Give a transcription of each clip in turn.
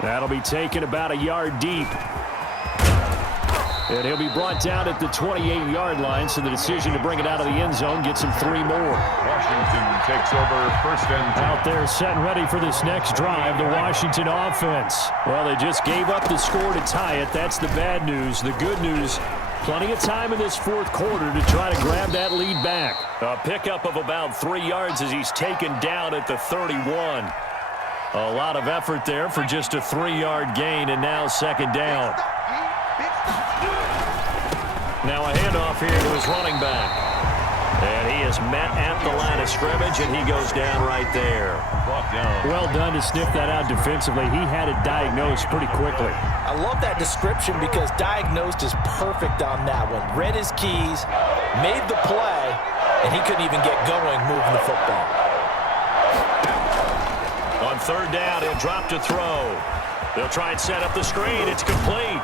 That'll be taken about a yard deep. And he'll be brought down at the 28-yard line, so the decision to bring it out of the end zone gets him 3 more. Washington takes over first and 10. Out there set and ready for this next drive, the Washington offense. Well, they just gave up the score to tie it. That's the bad news. The good news, plenty of time in this fourth quarter to try to grab that lead back. A pickup of about 3 yards as he's taken down at the 31. A lot of effort there for just a 3-yard gain, and now second down. Now a handoff here to his running back. And he is met at the line of scrimmage, and he goes down right there. Well done to sniff that out defensively. He had it diagnosed pretty quickly. I love that description because diagnosed is perfect on that one. Read his keys, made the play, and he couldn't even get going moving the football. On third down, he'll drop to throw. They'll try and set up the screen. It's complete.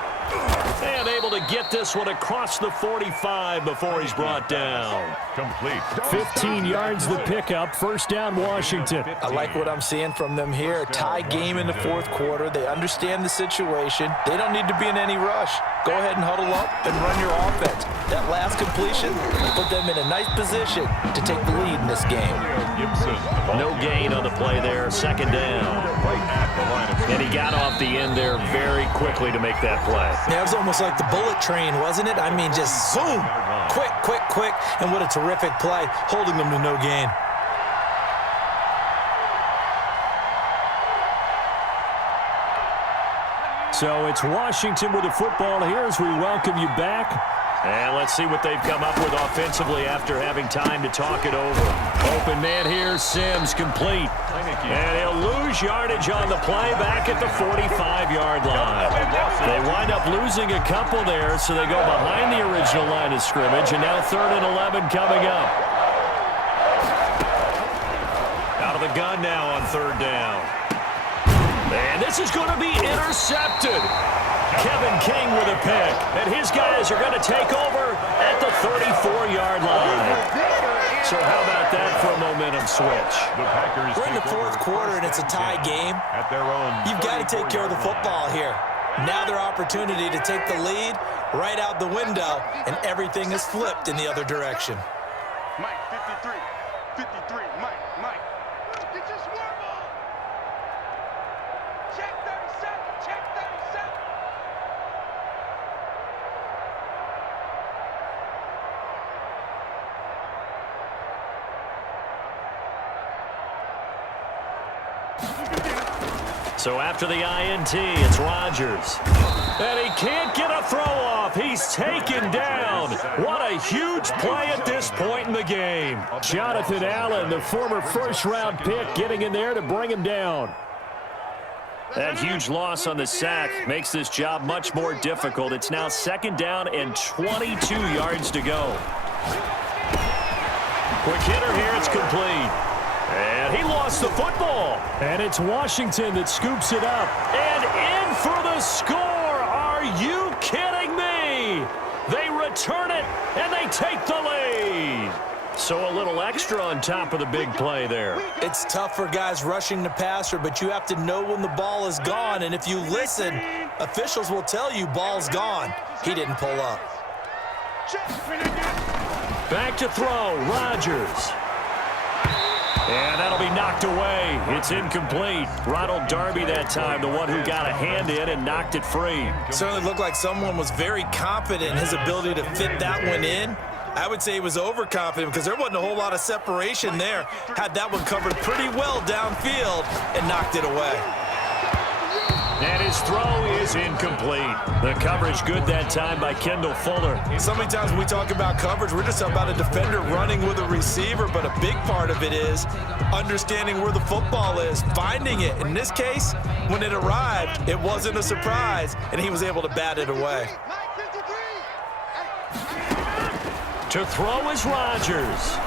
And able to get this one across the 45 before he's brought down. Complete. 15 yards the pickup. First down, Washington. I like what I'm seeing from them here. A tie game in the fourth quarter. They understand the situation. They don't need to be in any rush. Go ahead and huddle up and run your offense. That last completion put them in a nice position to take the lead in this game. No gain on the play there. Second down. And he got off the end there very quickly to make that play. Yeah, it was almost like the bullet train, wasn't it? I mean, just zoom. Quick, quick, quick. And what a terrific play, holding them to no gain. So it's Washington with the football here as we welcome you back. And let's see what they've come up with offensively after having time to talk it over. Open man here, Sims complete. And he'll lose yardage on the play back at the 45-yard line. They wind up losing a couple there, so they go behind the original line of scrimmage, and now 3rd and 11 coming up. Out of the gun now on third down. And this is going to be intercepted. Kevin King with a pick, and his guys are going to take over at the 34-yard line. So how about that for a momentum switch? We're in the fourth quarter, and it's a tie game. You've got to take care of the football here. Now their opportunity to take the lead right out the window, and everything is flipped in the other direction. Mike, 53, 53, Mike. Get your swarm on. Check 37, check 37. So after the INT, it's Rodgers. And he can't get a throw off. He's taken down. What a huge play at this point in the game. Jonathan Allen, the former first-round pick, getting in there to bring him down. That huge loss on the sack makes this job much more difficult. It's now second down and 22 yards to go. Quick hitter here, it's complete. And he lost the football. And it's Washington that scoops it up. And in for the score. Are you kidding me? They return it, and they take the lead. So a little extra on top of the big play there. It's tough for guys rushing the passer, but you have to know when the ball is gone. And if you listen, officials will tell you ball's gone. He didn't pull up. Back to throw, Rodgers. And that'll be knocked away. It's incomplete. Ronald Darby that time, the one who got a hand in and knocked it free. Certainly looked like someone was very confident in his ability to fit that one in. I would say he was overconfident because there wasn't a whole lot of separation there. Had that one covered pretty well downfield and knocked it away. And his throw is incomplete. The coverage good that time by Kendall Fuller. So many times when we talk about coverage, we're just talking about a defender running with a receiver, but a big part of it is understanding where the football is, finding it. In this case, when it arrived, it wasn't a surprise, and he was able to bat it away. To throw is Rodgers.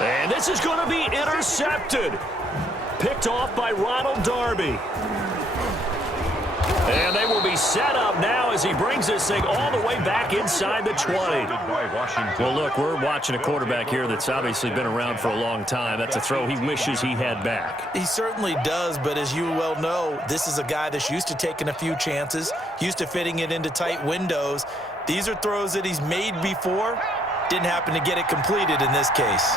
And this is going to be intercepted. Picked off by Ronald Darby. And they will be set up now as he brings this thing all the way back inside the 20. Well, look, we're watching a quarterback here that's obviously been around for a long time. That's a throw he wishes he had back. He certainly does, but as you well know, this is a guy that's used to taking a few chances, used to fitting it into tight windows. These are throws that he's made before. Didn't happen to get it completed in this case.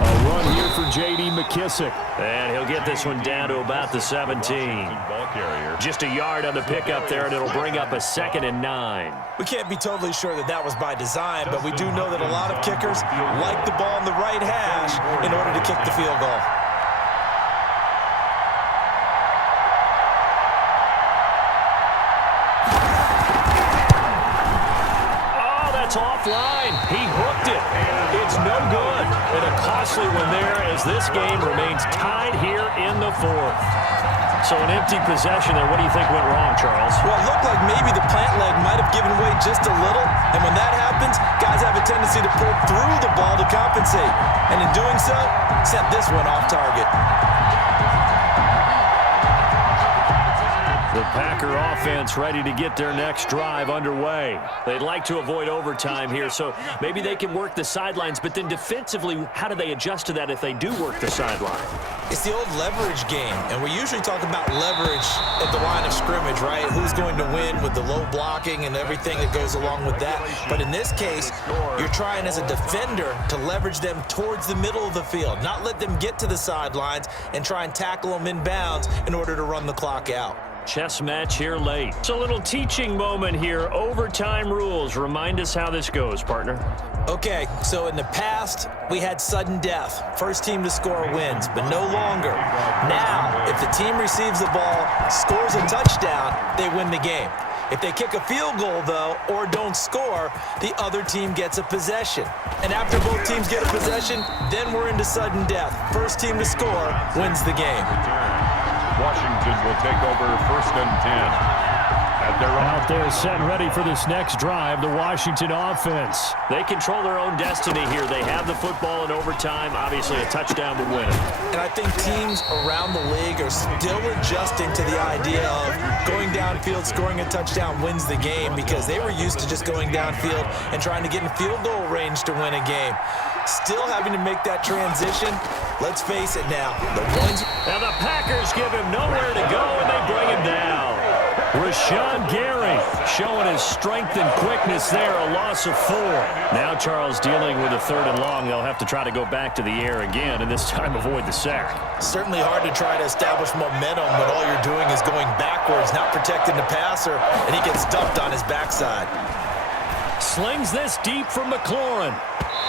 A run here for J.D. McKissick. And he'll get this one down to about the 17. Just a yard on the pickup there, and it'll bring up a 2nd and 9. We can't be totally sure that that was by design, but we do know that a lot of kickers like the ball in the right hash in order to kick the field goal. Offline. He hooked it. It's no good. And a costly one there as this game remains tied here in the 4th. So an empty possession there. What do you think went wrong, Charles? Well, it looked like maybe the plant leg might have given way just a little. And when that happens, guys have a tendency to pull through the ball to compensate. And in doing so, sent this one off target. The Packer offense ready to get their next drive underway. They'd like to avoid overtime here, so maybe they can work the sidelines, but then defensively, how do they adjust to that if they do work the sideline? It's the old leverage game, and we usually talk about leverage at the line of scrimmage, right? Who's going to win with the low blocking and everything that goes along with that. But in this case, you're trying as a defender to leverage them towards the middle of the field, not let them get to the sidelines and try and tackle them in bounds in order to run the clock out. Chess match here late. It's a little teaching moment here. Overtime rules. Remind us how this goes, partner. Okay, so in the past, we had sudden death. First team to score wins, but no longer. Now, if the team receives the ball, scores a touchdown, they win the game. If they kick a field goal, though, or don't score, the other team gets a possession. And after both teams get a possession, then we're into sudden death. First team to score wins the game. Washington will take over 1st and 10. Out there set and ready for this next drive, the Washington offense. They control their own destiny here. They have the football in overtime. Obviously, a touchdown would win it. And I think teams around the league are still adjusting to the idea of going downfield, scoring a touchdown wins the game, because they were used to just going downfield and trying to get in field goal range to win a game. Still having to make that transition. Let's face it now. And the Packers give him nowhere to go, and they bring him down. Rashawn Gary showing his strength and quickness there, a loss of 4. Now Charles dealing with a 3rd and long. They'll have to try to go back to the air again, and this time avoid the sack. Certainly hard to try to establish momentum when all you're doing is going backwards, not protecting the passer, and he gets dumped on his backside. Slings this deep from McLaurin.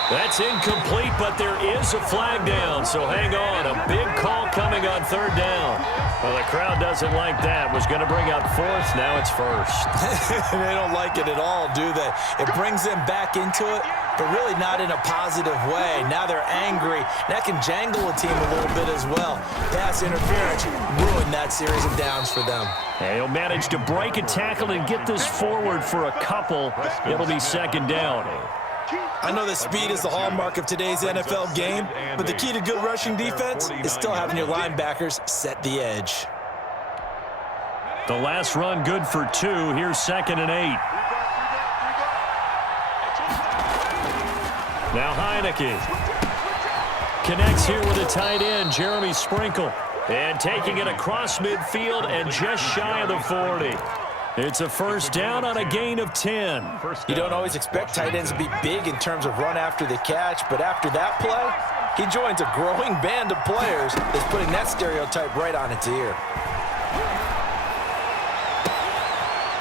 That's incomplete, but there is a flag down, so hang on. A big call coming on 3rd down. Well, the crowd doesn't like that. Was going to bring up 4th, now it's 1st. They don't like it at all, do they? It brings them back into it, but really not in a positive way. Now they're angry. That can jangle a team a little bit as well. Pass interference ruined that series of downs for them. And he'll manage to break a tackle and get this forward for a couple. It'll be 2nd down. I know that speed is the hallmark of today's NFL game, but the key to good rushing defense is still having your linebackers set the edge. The last run good for 2. Here's 2nd and 8. Now Heineke connects here with a tight end, Jeremy Sprinkle. And taking it across midfield and just shy of the 40. It's a 1st down on a gain of 10. You don't always expect tight ends to be big in terms of run after the catch, but after that play, he joins a growing band of players that's putting that stereotype right on its ear.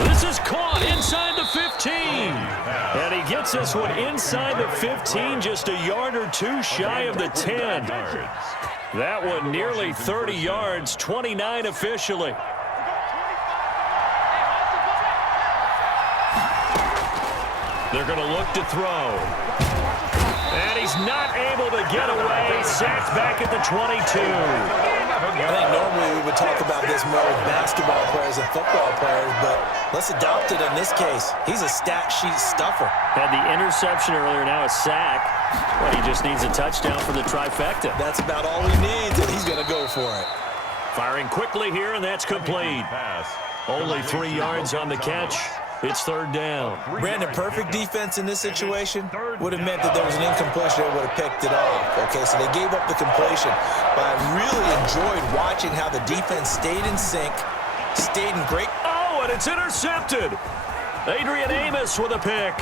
This is caught inside the 15. And he gets this one inside the 15, just a yard or 2 shy of the 10. That one nearly 30 yards, 29 officially. They're going to look to throw. And he's not able to get away. Sacked back at the 22. I think normally we would talk about this more with basketball players and football players, but let's adopt it in this case. He's a stat sheet stuffer. Had the interception earlier, now a sack. But he just needs a touchdown for the trifecta. That's about all he needs, and he's going to go for it. Firing quickly here, and that's complete. Only 3 yards on the catch. It's third down. Brandon, perfect defense in this situation would have meant that there was an incompletion. They would have picked it off. Okay, so they gave up the completion. But I really enjoyed watching how the defense stayed in sync, stayed in great. Oh, and it's intercepted. Adrian Amos with a pick.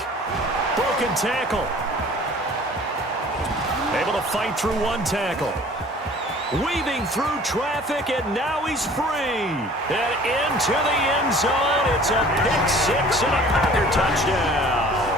Broken tackle. Able to fight through one tackle. Weaving through traffic, and now he's free. And into the end zone. It's a pick six and a Packer touchdown.